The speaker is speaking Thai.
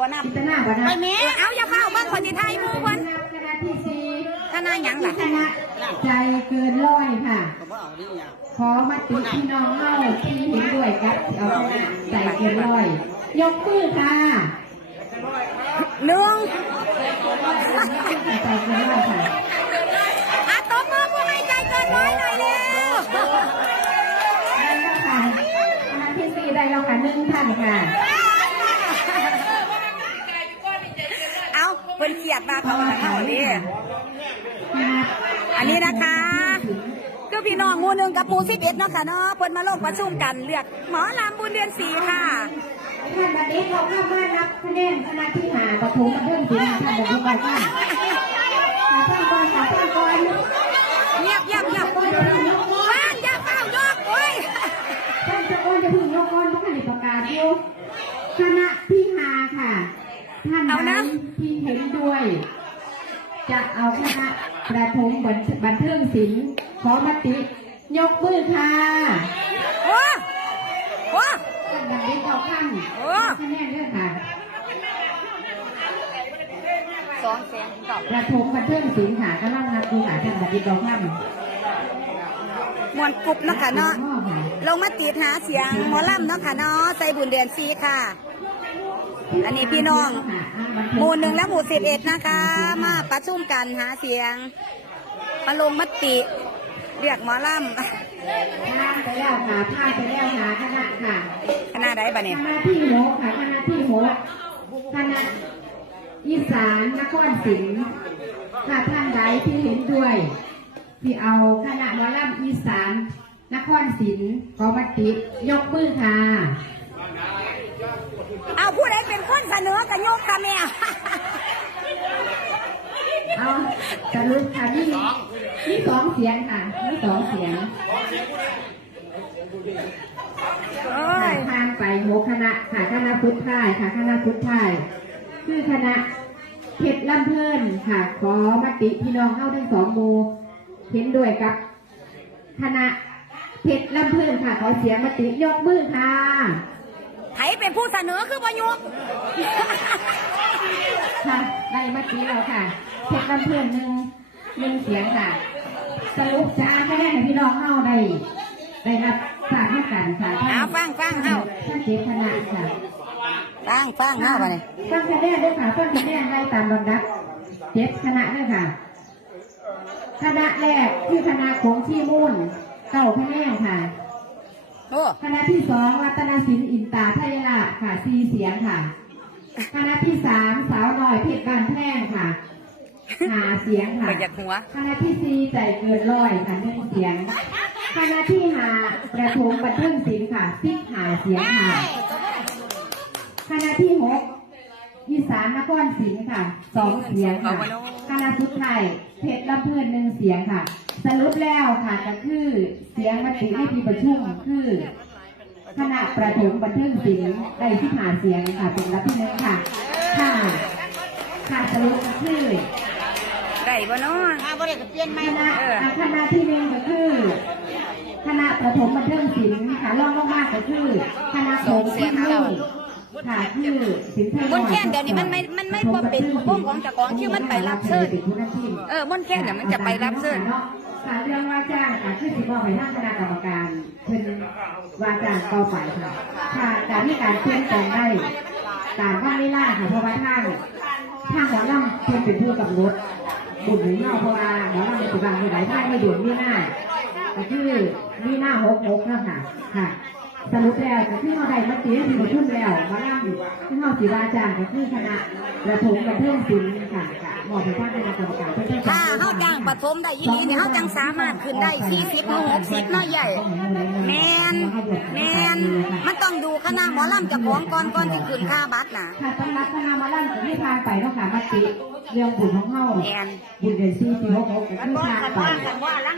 บ่นับพิจารณาบ่นะไปแม่เอาอย่าเข้าเบิ่งคนที่ไทยหมู่เพิ่นนับคณะที่สี่คณะหยังล่ะคณะใจเกินร้อยค่ะก็บ่เอานี่อย่างขอมาติพี่น้องเล่าที่เห็นด้วยกับเอาคณะใจเกินร้อย ยกมือค่ะหนึ่งใจเกินร้อยค่ะอะตบมือผู้ให้ใจเกินร้อยหน่อยเร็วได้แล้วค่ะคณะที่สี่ได้แล้วค่ะหนึ่งท่านค่ะ เอาเพิ่นเครียดมาเขาว่าเขาดิคณะอันนี้นะคะคือพี่น้องหมู่หนึ่งกับหมู่สิบเอ็ดเนาะค่ะเนาะเพิ่นมาลงประชุมกันเลือกหมอลำบุญเดือนสี่ค่ะท่านบัดนี้เราเข้ามานับคะแนนคณะที่หาปฐมมาเริ่มถึงท่านบัดนี้ก่อนค่ะท่านก่อนค่ะท่านก่อนเงียบเงียบเงียบบ้านอย่าเฝ้ายกโอ้ยท่านจะก่อนจะพึ่งยกก่อนเพราะขณะประกาศอยู่คณะที่หาค่ะ ท่านใดที่เห็นด้วย จะเอาคณะประถมบันเทิงศิลป์ขอมติ ยกมือค่ะโอ้โอ้ท่านบัดนี้เอาข้างโอ้คะแนนด้วยค่ะสองแสนตอบประถมบันเทิงศิลป์ค่ะกำลังนับดูหาท่านบัดนี้เอาข้างมวนกรุบเนาะค่ะเนาะลงมาติดหาเสียงหมอลำเนาะค่ะเนาะใส่บุญเดือนสี่ค่ะ อันนี้พี่น้อง หมู่หนึ่งและหมู่สิบเอ็ดนะคะ มาประชุมกันหาเสียง มาลงมติ เรียกหมอลท่านไปแล้วค่ะท่านไปแล้วหาคณะค่ะำคณะใดบ้าคเนี่ยณะที่หกค่ะคณะที่หกคณะอีสานนครศรีถ้าท่านใดที่เห็นด้วยที่เอาคณะหมอลำอีสานนครศรีขอมติยกมือค่ะเอาผู้ใดเนคนเสนอกันโยกค่ะแม่เอาสรุปค่ะนี่นี่สองเสียงค่ะนี่สองเสียงโอ้ค่ะยทางไปหกคณะค่ะคณะพุทธไทยค่ะคณะพุทธไทยคือคณะเพชรลำเพลินค่ะ ขอมติพี่น้องเข้าทั้งสองหมูเห็นด้วยกับ คณะเพชรลำเพลินค่ะ ขอเสียงมติยกมือค่ะ เป็นผู้เสนอคือประยุกค่ะได้มติแล้วค่ะเพชรลำเพลินหนึ่งหนึ่งเสียงค่ะ สรุปจ้าคะแนนให้พี่น้องเข้าได้ได้รับทราบด้วยกันค่ะเอาฟังฟังเฮาท่านเจ้าคณะค่ะฟังฟังเฮาบ้าเนี่ยฟังคะแนนด้วยค่ะฟังคะแนนได้ตามลำดับเจ็ดคณะด้วยค่ะคณะแรกคือคณะของที่มุ่นเก้าคะแนนค่ะโอ้ คณะที่สองรัตนศิลป์อินตาไทยราชค่ะสี่เสียงค่ะ คณะที่สามสาวน้อยเพชรบ้านแพงค่ะหาเสียงค่ะไปจากหัวคณะที่สี่ใจเกินร้อยค่ะหนึ่งเสียง คณะที่หาประถมบันเทิงศิลป์ค่ะสิบหาเสียงค่ะ คณะที่หกอี สานนครศรีค่ะสองเสียงค่ะคณะสุดท้ายเพชรลำเพลินหนึ่งเสียงค่ะ สรุปแล้วค่ะก็คือเสียงมติในที่ประชุมคือคณะประถมบันเทิงศิลป์ได้ที่หาเสียงค่ะเป็นรับที่หนึ่งค่ะค่ะค่ะสรุปก็คือได้บ่เนาะถ้าบ่ได้ก็เปลี่ยนใหม่คณะอะคณะที่หนึ่งก็คือคณะประถมบันเทิงศิลป์ค่ะรองลงมาก็คือคณะของที่ลู กค่ะคือสินเทมนต์แคนเดี๋ยวนี้มันไม่มันไม่บ่เป็นวงของเจ้าของที่มันไปรับเชิญเป็นผู้หน้าที่เออมนต์แคนเนี่ยมันจะไปรับเชิญค่ะเรื่องว่าจ้างค่ะคือสิบอกไปทางคณะกรรมการเพิ่นว่าจ้างต่อไปค่ะค่ะจะมีการเปลี่ยนแปลงได้ตามว่าไม่ล่าค่ะเพราะว่าทางทางหมอลำเพิ่นเป็นผู้กำหนดบุญหรือเนาะเพราะว่าหมอลำในปัจจุบันมีหลายท่านในเดือนมีหน้าก็คือมีหน้าหกหกแล้วค่ะค่ะ สรุปแล้วก็คือเราได้มติที่ประชุมแล้วหมอลำที่เราสีวาจ้างก็คือคณะประถมบันเทิงศิลป์ค่ะค่ะหมอไปทางคณะกรรมการเพื่อจะถ้าเฮาจ้างปฐมได้ยี่ลีเนี่ยเฮาจังสามารถขึ้นได้40หรือ60เนาะใหญ่แมนแมนมันต้องดูคณะหมอลำเจ้าของก่อนก่อนที่ขึ้นค่าบัตรน่ะค่ะสำหรับคณะหมาลั่นที่ทางไปเนาะค่ะมติเรื่องบุญของเฮาแมนบุญเดือนสี่ปีหกหกก็มันคือบอกทางกันไปว่ากันว่าลัง